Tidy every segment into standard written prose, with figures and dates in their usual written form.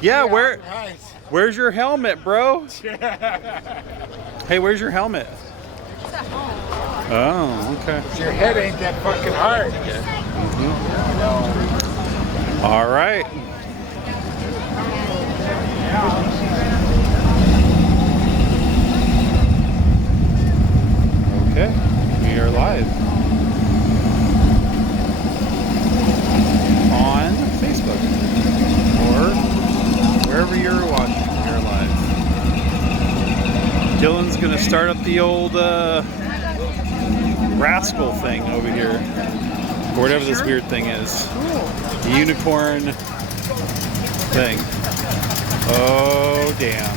Yeah, where's your helmet, bro? Hey, where's your helmet? It's at home. Oh, okay. Your head ain't that fucking hard. All right. Okay, we are live on Facebook or wherever you're watching. You're live. Dylan's gonna start up the old rascal thing over here, or whatever this weird thing is. The unicorn thing. Oh damn.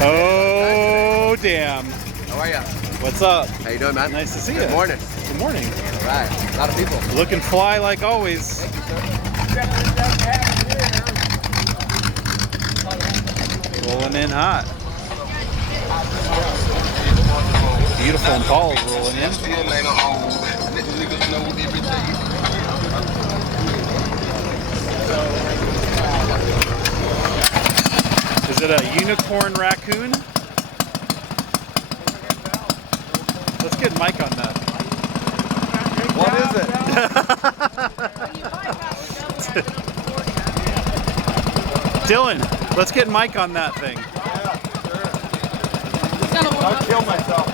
Oh damn. How are ya? What's up? How you doing, man? Nice to see you. Good morning. Good morning. All right. A lot of people. Looking fly like always. Rolling in hot. Beautiful Impala's rolling in. Is it a unicorn raccoon? Let's get Mike on that. What is it? Dylan, let's get Mike on that thing. I'll kill myself.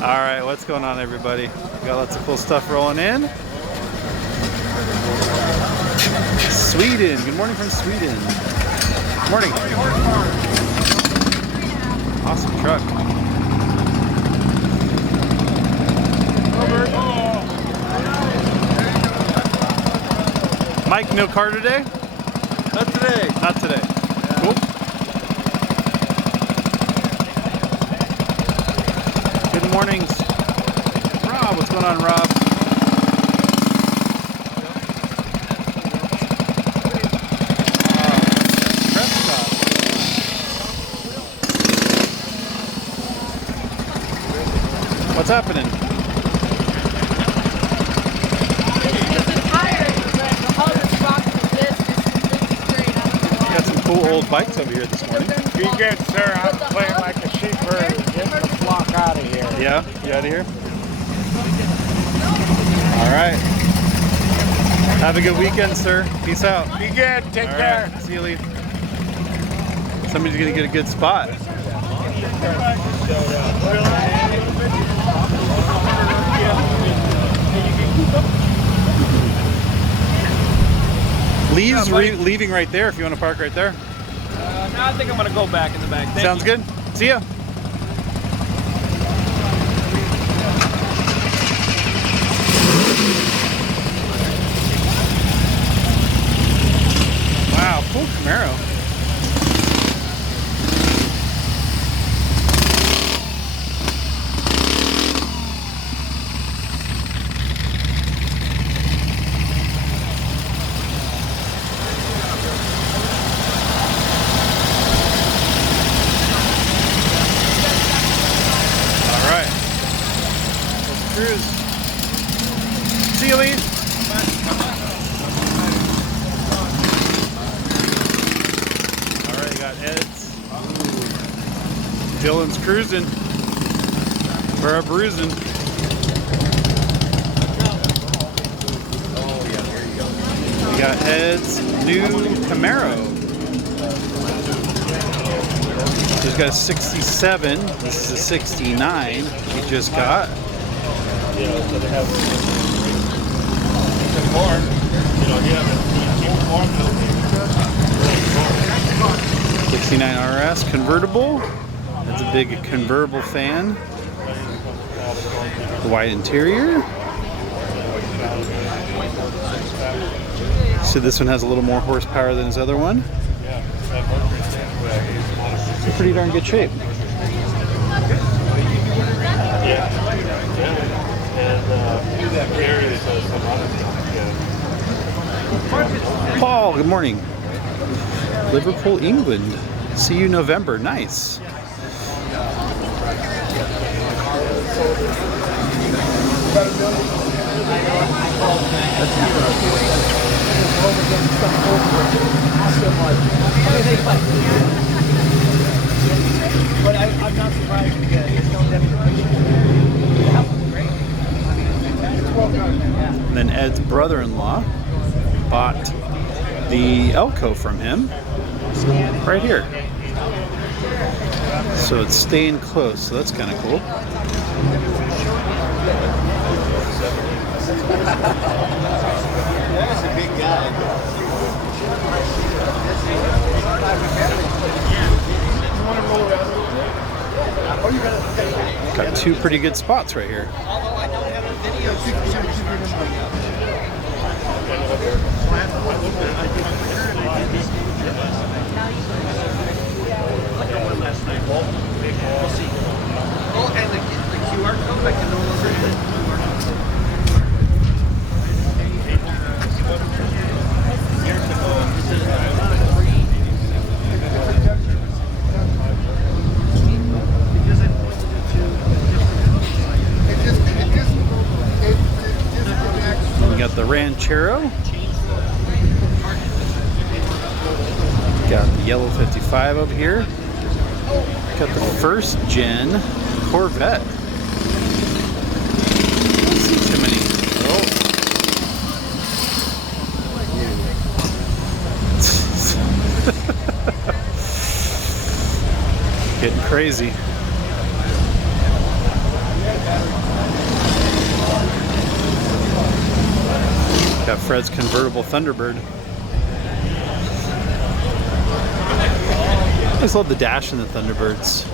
All right, what's going on, everybody? We got lots of cool stuff rolling in. Sweden. Good morning from Sweden. Good morning. Awesome truck. Mike, no car today? Not today. Not today. Cool. Good mornings. Rob, what's going on, Rob? What's happening? Got some cool old bikes over here this morning. Be good, sir. I'm playing like a sheepherder, getting the flock out of here. Yeah, you out of here? All right. Have a good weekend, sir. Peace out. Be good. Take All care. right. See you, Lee. Somebody's gonna get a good spot. Lee's leaving right there if you want to park right there. No, I think I'm going to go back in the back. Thank Sounds you. good. See ya. Wow, cool Camaro. Cruise. See you, Lee. All right, you got Ed's. Dylan's cruising. We're bruising. We got Ed's new Camaro. He's got a 67. This is a 69 he just got. You know, so they have corn. 69 RS convertible. That's a big convertible fan. The white interior. So this one has a little more horsepower than his other one. It's in pretty darn good shape. Paul, good morning. Liverpool, England. See you November. Nice. But I'm not surprised because there's no demonstration. And then Ed's brother-in-law bought the Elko from him right here. So it's staying close, so that's kind of cool. That's a big guy. Got two pretty good spots right here. Oh, and the QR code, I can no longer We got the Ranchero. Got the yellow 55 over here. Got the first gen Corvette. I don't see too many. Oh. Getting crazy. Got Fred's convertible Thunderbird. I just love the dash in the Thunderbirds.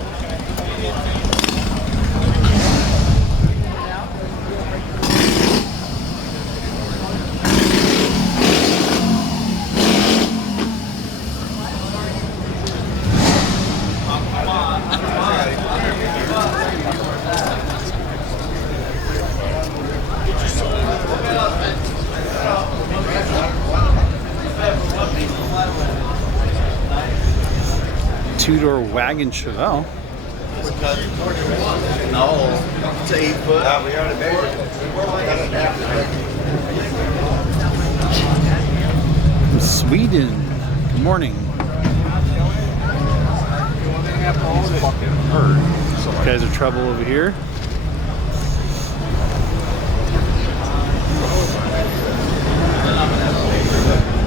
Two-door wagon Chevelle. No, it's 8 foot. We already measured. From Sweden. Good morning. Guys are trouble over here.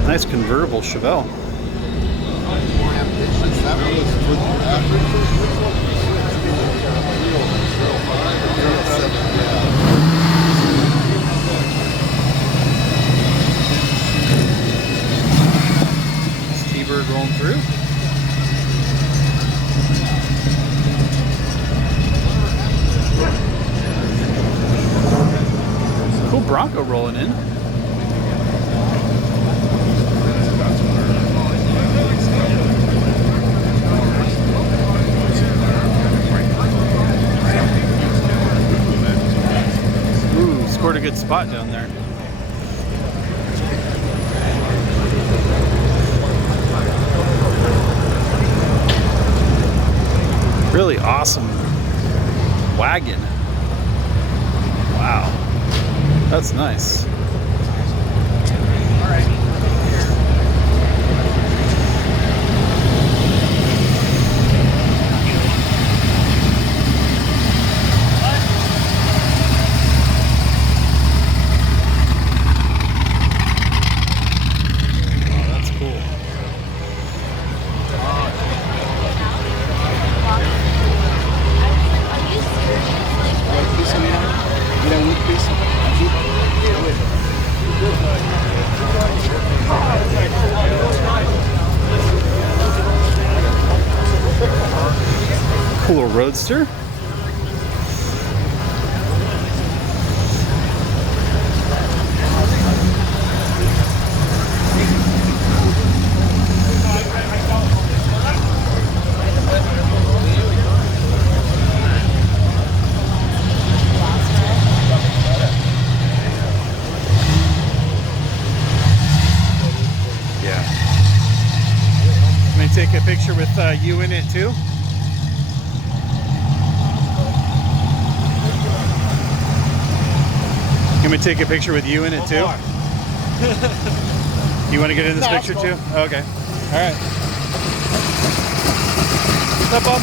Nice convertible Chevelle. T-Bird rolling through. Cool Bronco rolling in. Scored a good spot down there. Really awesome wagon. Wow, that's nice. Cool little roadster. Take a picture with you in it too. Can we take a picture with you in it too? You want to get in this No, picture it's too? cool. Okay. All right. What's up, Bob?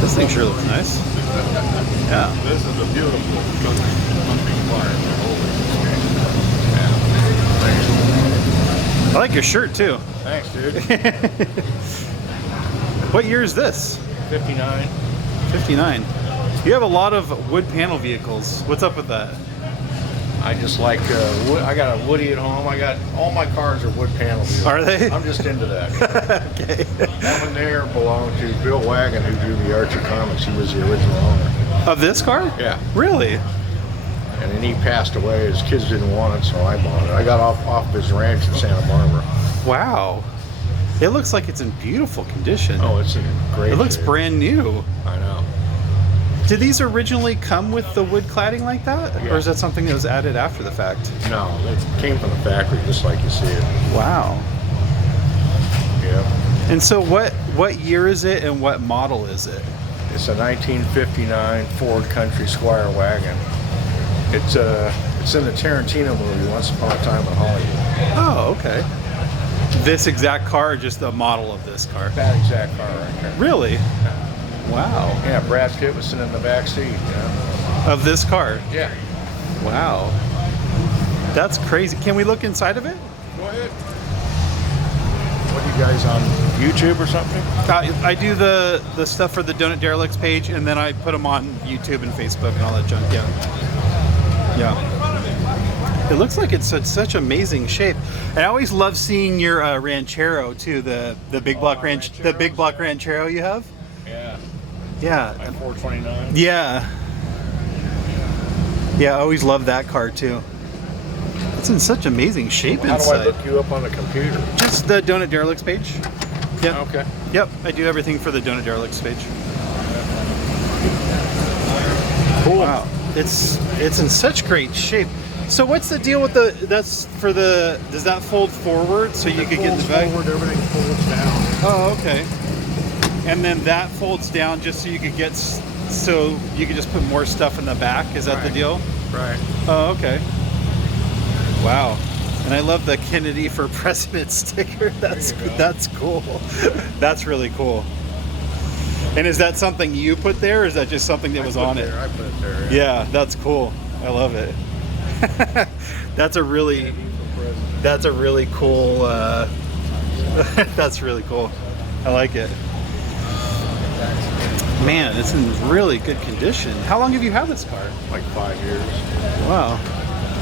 This thing sure looks nice. Yeah. This is a beautiful hunting car. I like your shirt too. Thanks, dude. What year is this? 59. 59. You have a lot of wood panel vehicles. What's up with that? I just like wood. I got a Woody at home. I got all my cars are wood panel vehicles. Are they? I'm just into that. Okay. That one there belonged to Bill Wagon, who drew the Archie comics. He was the original owner. Of this car? Yeah. Really? And then he passed away. His kids didn't want it, so I bought it. I got off of his ranch in Santa Barbara. Wow. It looks like it's in beautiful condition. Oh, it's in great It looks shape. brand new. I know. Did these originally come with the wood cladding like that? Yeah. Or is that something that was added after the fact? No, it came from the factory, just like you see it. Wow. Yeah. And so what year is it and what model is it? It's a 1959 Ford Country Squire wagon. It's in the Tarantino movie Once Upon a Time in Hollywood. Oh, okay. This exact car or just the model of this car? That exact car right there. Really? Wow. Yeah, Brad Pitt was sitting in the back seat. Yeah. Of this car? Yeah. Wow. That's crazy. Can we look inside of it? Go ahead. What are you guys on YouTube or something? I do the stuff for the Donut Derelicts page, and then I put them on YouTube and Facebook and all that junk. Yeah. Yeah. It looks like it's such amazing shape. I always love seeing your Ranchero too. The big block the big block Ranchero you have. Yeah. Yeah. My 429. Yeah. Yeah. I always love that car too. It's in such amazing shape How do I inside. look you up on the computer? Just the Donut Derelicts page. Yeah. Okay. Yep, I do everything for the Donut Derelicts page. Cool. Wow, it's in such great shape. So what's the deal with does that fold forward so you could get in the back? Forward, everything folds down. Oh, okay. And then that folds down just so you could just put more stuff in the back. Is that the deal? Right. Oh, okay. Wow. And I love the Kennedy for President sticker. That's cool. That's really cool. And is that something you put there, or is that just something that was on it? I put it there. Yeah, that's cool. I love it. That's a really cool. That's really cool. I like it. Man, it's in really good condition. How long have you had this car? Like 5 years. Wow.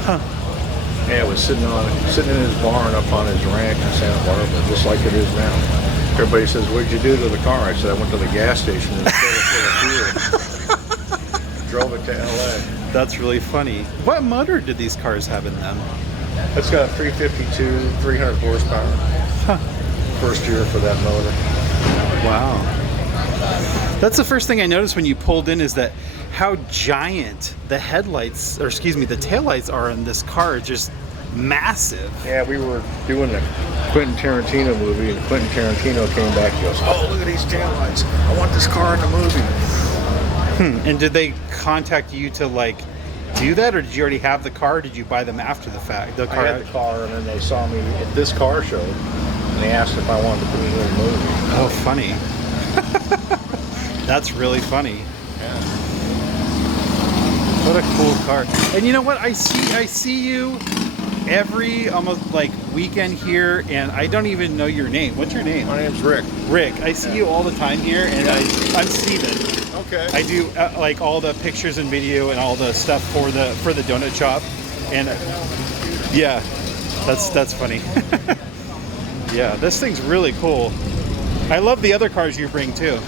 Huh. Yeah, it was sitting in his barn up on his ranch in Santa Barbara, just like it is now. Everybody says, "What'd you do to the car?" I said, "I went to the gas station and filled it full of fuel." Drove it to LA. That's really funny. What motor did these cars have in them? It's got a 352, 300 horsepower. Huh. First year for that motor. Wow. That's the first thing I noticed when you pulled in, is that how giant the headlights, or excuse me, the taillights are in this car. It's just massive. Yeah, we were doing the Quentin Tarantino movie, and Quentin Tarantino came back and goes, "Oh, look at these taillights. I want this car in the movie." And did they contact you to do that, or did you already have the car? Or did you buy them after the fact? The car. I had the car, and then they saw me at this car show, and they asked if I wanted to put it in the movie. Oh, funny. That's really funny. Yeah. What a cool car. And you know what? I see you every almost weekend here, and I don't even know your name. What's your name? My name's Rick. Rick. I see you all the time here, and I'm Steven. Okay. I do all the pictures and video and all the stuff for the donut shop, and yeah, that's funny. Yeah, this thing's really cool. I love the other cars you bring too.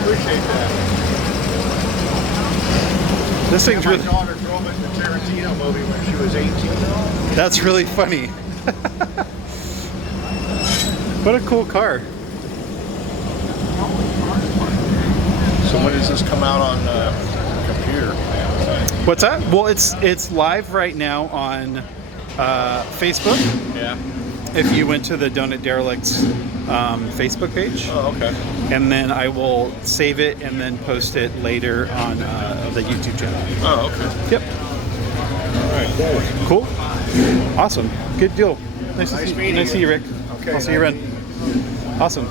Appreciate that. This thing's My really. daughter drove Woman, the Tarantino movie, when she was 18. That's really funny. What a cool car. So when does this come out on computer? What's that? Well, it's live right now on Facebook. Yeah. If you went to the Donut Derelicts Facebook page. Oh, okay. And then I will save it and then post it later on the YouTube channel. Oh, okay. Yep. All right, cool. Cool. Awesome. Good deal. Nice meeting to see you, Rick. Okay. I'll see you around. Awesome.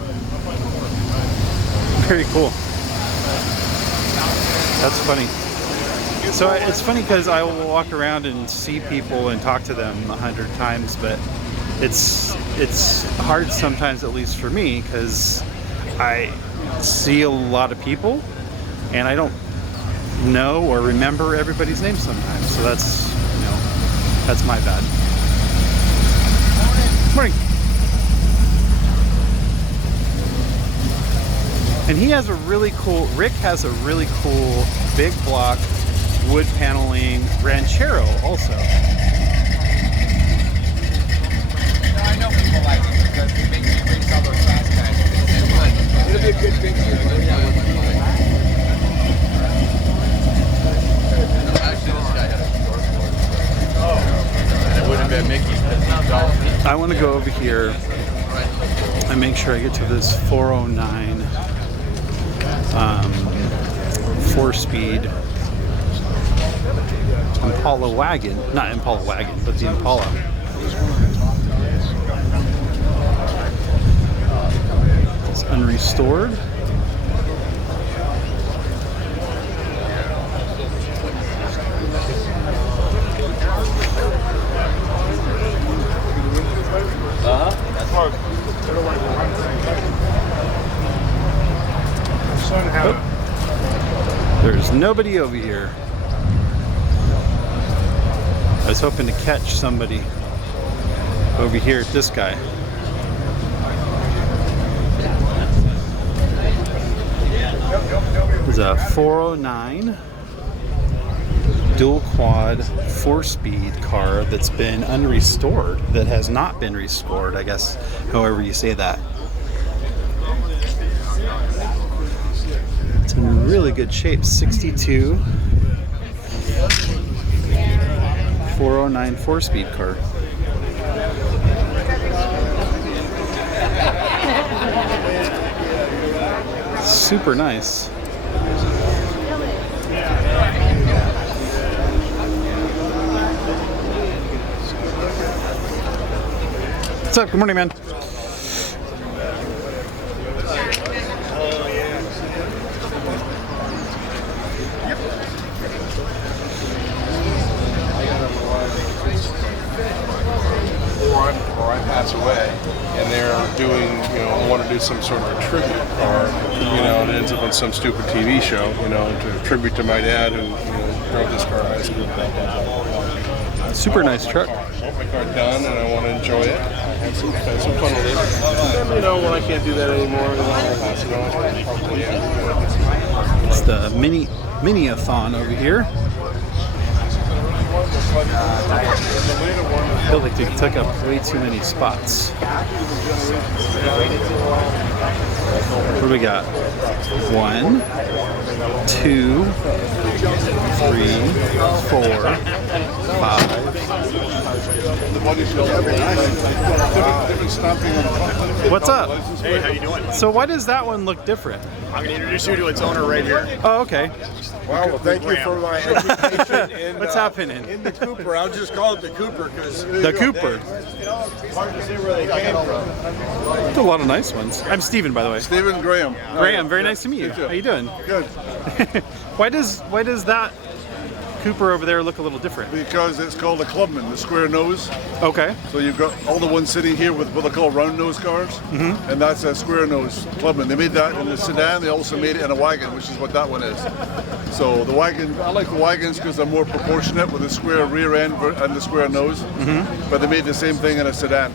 Very cool. That's funny. So it's funny because I will walk around and see people and talk to them 100 times, but it's hard sometimes, at least for me, because I see a lot of people and I don't know or remember everybody's name sometimes. So that's, you know, that's my bad. Morning. And he has a really cool, Rick has a really cool big block wood paneling Ranchero also. I know people like it because it makes me race all those fast guys. It'll be a good thing to do. Actually, this guy had a short board. Oh. It would have been Mickey. I want to go over here and make sure I get to this 409 4-speed Impala wagon. Not Impala wagon, but the Impala. It's unrestored. There's nobody over here. I was hoping to catch somebody over here at this guy. There's a 409 dual quad 4-speed car that's been unrestored, that has not been restored, I guess, however you say that. It's in really good shape. 62 409 4-speed car. Super nice. What's up? Good morning, man. Or I pass away, and they're doing, you know, want to do some sort of a tribute car, you know, and it ends up on some stupid TV show, you know, to tribute to my dad who, you know, drove this car in high school. Blah, blah, blah, blah. Super nice truck. I want my car done, and I want to enjoy it. Have some fun with it. And then, you know, when I can't do that anymore, then I'll pass it on. Probably, yeah. It's the mini-a-thon over here. I feel like they took up way too many spots. What do we got? 1, 2, 3, 4, 5. What's up? Hey, how you doing? So why does that one look different? I'm going to introduce you to its owner right here. Oh, okay. Well, thank you for my education in, What's happening? in the Cooper. I'll just call it the Cooper because The Cooper. hard to see where they came from. There's a lot of nice ones. I'm Steven, by the way. Stephen Graham. Graham, very nice to meet you. How you doing? Good. Why does that Cooper over there look a little different? Because it's called a Clubman, the square nose. Okay. So you've got all the ones sitting here with what they call round nose cars, and that's a square nose Clubman. They made that in the sedan. They also made it in a wagon, which is what that one is. So the wagon, I like the wagons because they're more proportionate with the square rear end and the square nose. But they made the same thing in a sedan.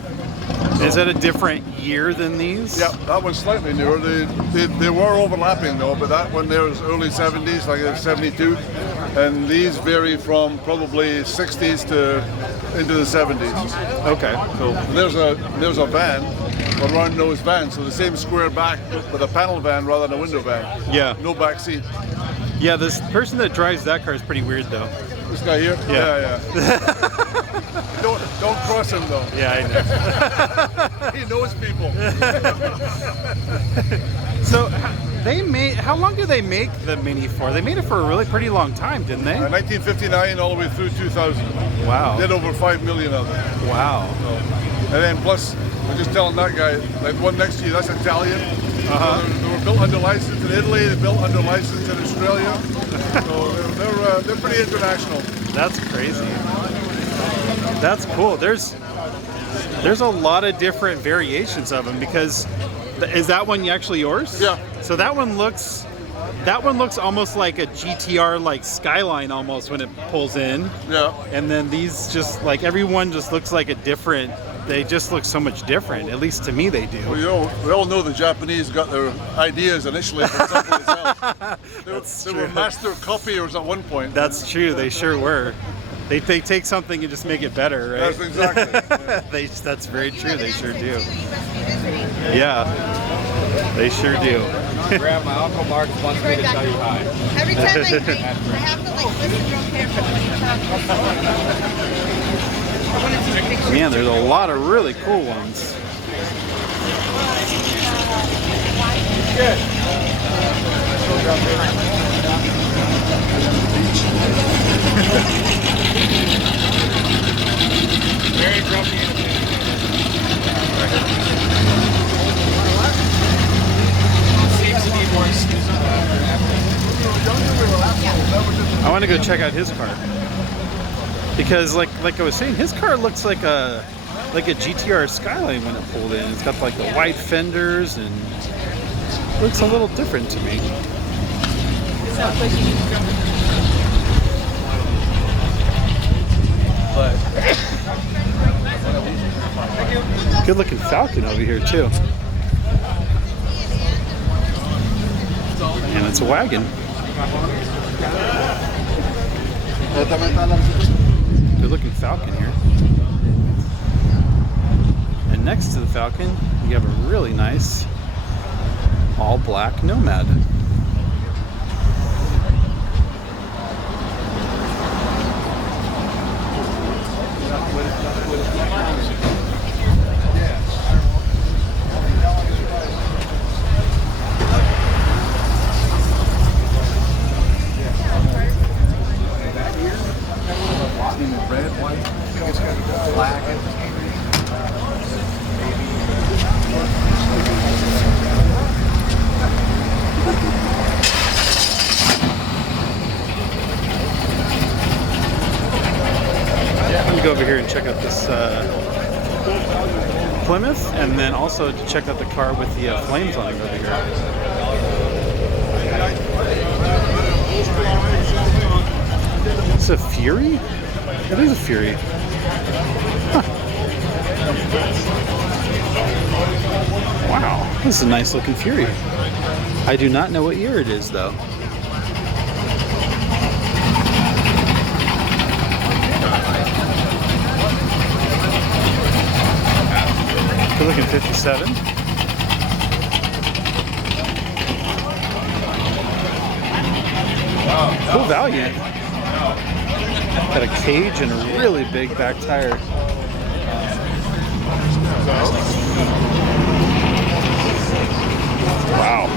Is that a different year than these? Yeah, that one's slightly newer. They were overlapping though, but that one there was early 70s, like 72. And these vary from probably 60s to into the 70s. Okay, cool. There's a van, a round nose van, so the same square back with a panel van rather than a window van. Yeah. No back seat. Yeah, this person that drives that car is pretty weird though. This guy here? Yeah. Don't cross him though. Yeah, I know. He knows people. So how long did they make the Mini for? They made it for a really pretty long time, didn't they? 1959 all the way through 2000. Wow. Did over 5 million of them. Wow. And then plus, I'm just telling that guy, like one next to you, that's Italian. Uh-huh. They were built under license in Italy, they built under license in Australia. So they're pretty international. That's crazy. That's cool. There's a lot of different variations of them because is that one actually yours? Yeah. So that one looks almost like a GTR like Skyline almost when it pulls in. Yeah. And then these just like everyone just looks like a different. They just look so much different. At least to me, they do. Well, we all know the Japanese got their ideas initially from someplace else. They were master copiers at one point. That's true. They sure were. They take something and just make it better, right? That's exactly. Yeah. That's very true. They sure do. Yeah, they sure do. Grandma, my Uncle Mark wants me to tell you hi. Every time I have to like listen real carefully when you talk. I want to take pictures. Man, there's a lot of really cool ones. Very grumpy. Seems to be more excuse I want to go check out his car because, like I was saying, his car looks like a GTR Skyline when it pulled in. It's got like the white fenders and looks a little different to me. Good looking Falcon over here too. And it's a wagon. Good looking Falcon here. And next to the Falcon, you have a really nice all black Nomad. Red, white, black. I'm gonna go over here and check out this Plymouth, and then also to check out the car with the flames on it over here. It's a Fury? It is a Fury. Huh. Wow, this is a nice looking Fury. I do not know what year it is though. Good looking 57. Cool Valiant. Got a cage and a really big back tire. Wow.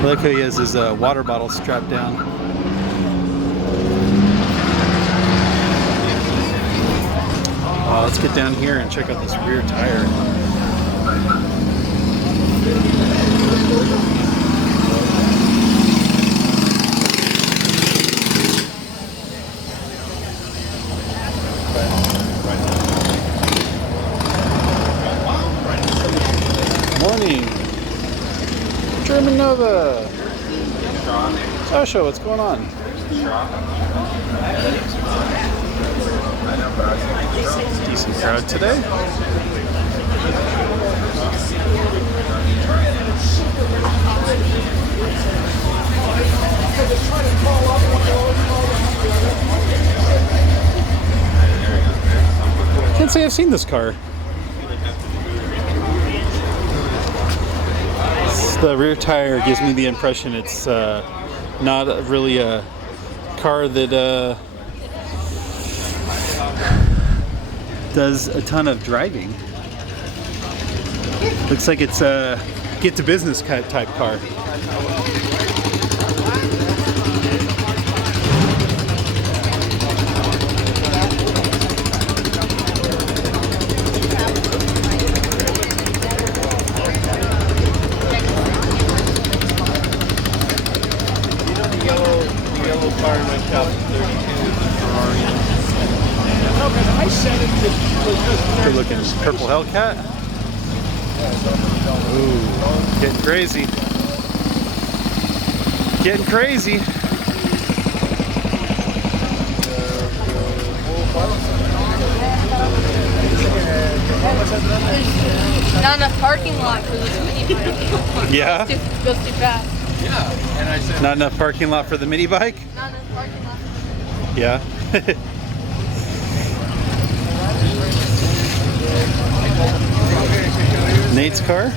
I like how he has his water bottle strapped down. Let's get down here and check out this rear tire. Morning. German Nova. Sasha, what's going on? Decent crowd today. Can't say I've seen this car. The rear tire gives me the impression it's not really a car that does a ton of driving. Looks like it's a get to business type car. Good looking purple Hellcat. Ooh, getting crazy. Getting crazy. Not enough parking lot for this mini bike. Yeah? Goes too fast. Yeah, and I said, Not enough parking lot for the mini bike? Not enough parking lot. Yeah. Nate's car.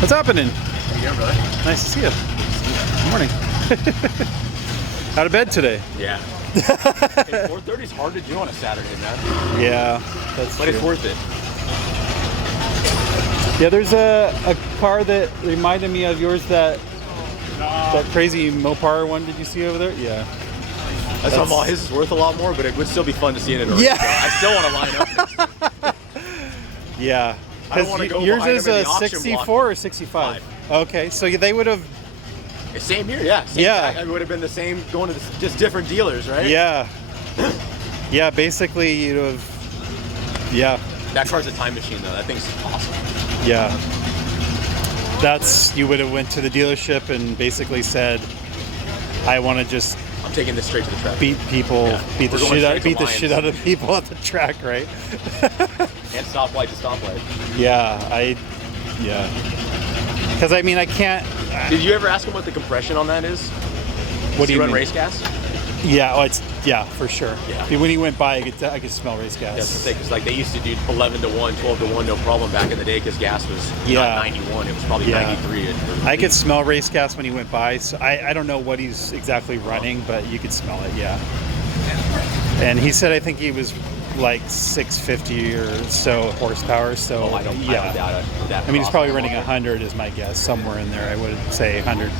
What's happening? Yeah, brother. Nice to see you. Good morning. Out of bed today? Yeah. Hey, 4:30 is hard to do on a Saturday, man. Yeah, that's But true. it's worth it. Yeah, there's a car that reminded me of yours, that crazy Mopar one. Did you see over there? Yeah. That's all. His is worth a lot more, but it would still be fun to see it in a race. Yeah. car. I still want to line up. Yeah. I don't wanna go yours behind is him in a the auction 64 or 65? Okay, so they would have. Same here, yeah. Same Yeah. It would have been the same going to just different dealers, right? Yeah. Yeah, basically you'd have. Yeah. That car's a time machine, though. That thing's awesome. Yeah. You would have went to the dealership and basically said, I want to just I'm taking this straight to the track. beat people, Yeah. beat the We're going shit straight to shit out of people at the track, right? And stoplight to stoplight. Yeah, because I mean I can't. Did you ever ask him what the compression on that is? What do you run mean? race gas? Yeah, for sure. Yeah. When he went by, I could smell race gas. Yeah, because like they used to do 11 to 1, 12 to 1, no problem back in the day because gas was Yeah. not 91, it was probably Yeah. 93. I could smell race gas when he went by. So I don't know what he's exactly running, but you could smell it. Yeah. And he said I think he was like 650 or so horsepower. So Oh, I don't yeah. doubt it. That I mean, he's probably process. running 100 is my guess, somewhere in there. I would say 100.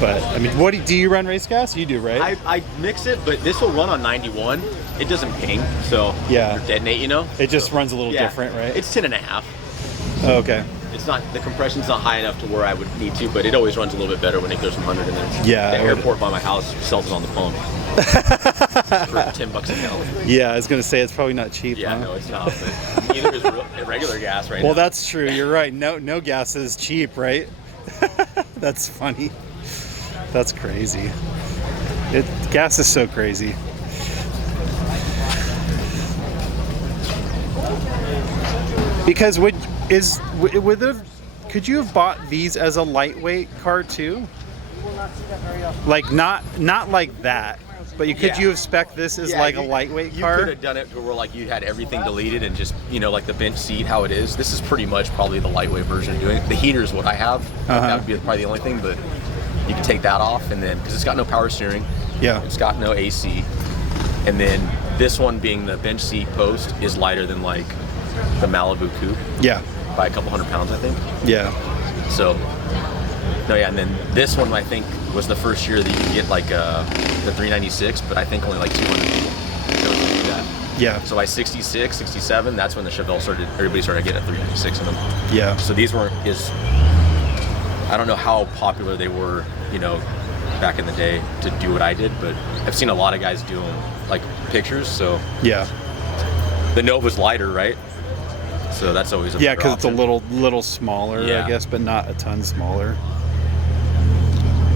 But I mean, do you run race gas? You do, right? I mix it, but this will run on 91. It doesn't ping, so Yeah. or detonate, you know? It just So, runs a little yeah. different, right? It's 10 and a half. Oh, okay. It's not, the compression's not high enough to where I would need to, but it always runs a little bit better when it goes from 100 in there. Yeah, The I would- airport by my house sells it on the pump. For $10 a gallon. Yeah, I was gonna say it's probably not cheap. Yeah, huh? no, it's not. But neither is regular gas right Well, now. that's true. You're right. No gas is cheap, right? That's funny. That's crazy. Gas is so crazy. Because could you have bought these as a lightweight car too? Like not like that, but could Yeah. you have spec'd this as like a lightweight You car? could have done it to where like you had everything deleted and just, you know, like the bench seat, how it is. This is pretty much probably the lightweight version of doing it. The heater is what I have. That would be probably the only thing, but you can take that off and then, because it's got no power steering. Yeah. It's got no AC. And then this one being the bench seat post is lighter than like the Malibu Coupe Yeah. by a couple 100 pounds, I think. Yeah. So, no, yeah, and then this one I think was the first year that you could get like the 396, but I think only like 200 people chose to do that. Yeah. So by 66, 67, that's when the Chevelle everybody started getting a 396 in them. Yeah. So these weren't I don't know how popular they were, you know, back in the day to do what I did, but I've seen a lot of guys do them, like pictures, so. Yeah. The Nova's lighter, right? So that's always a Yeah, better because it's a option. little smaller, Yeah. I guess, but not a ton smaller.